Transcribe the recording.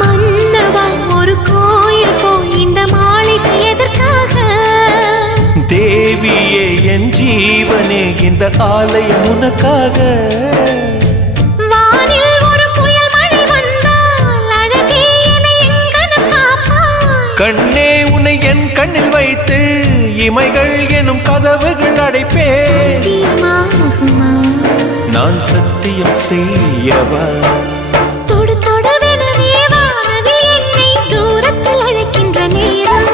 மன்னவா ஒரு கோயில் போய் இந்த மாளிகை எதற்காக? தேவியே என் ஜீவனே இந்த ஆலயம் உனக்காக. வானில் ஒரு புயல் மழை வந்தால் அழகே என்னை எங்கனம் காப்பாய். கண்ணே உன்னை என் கண்ணில் வைத்து இமைகள் எனும் கதவுகள் அடைப்பேன். சத்தியமாகுமா? நான் சத்தியம் செய்யவா? தொடு தொடுவெனவே வானவில் என்னை தூரத்தில் அழைக்கின்ற நேரம்.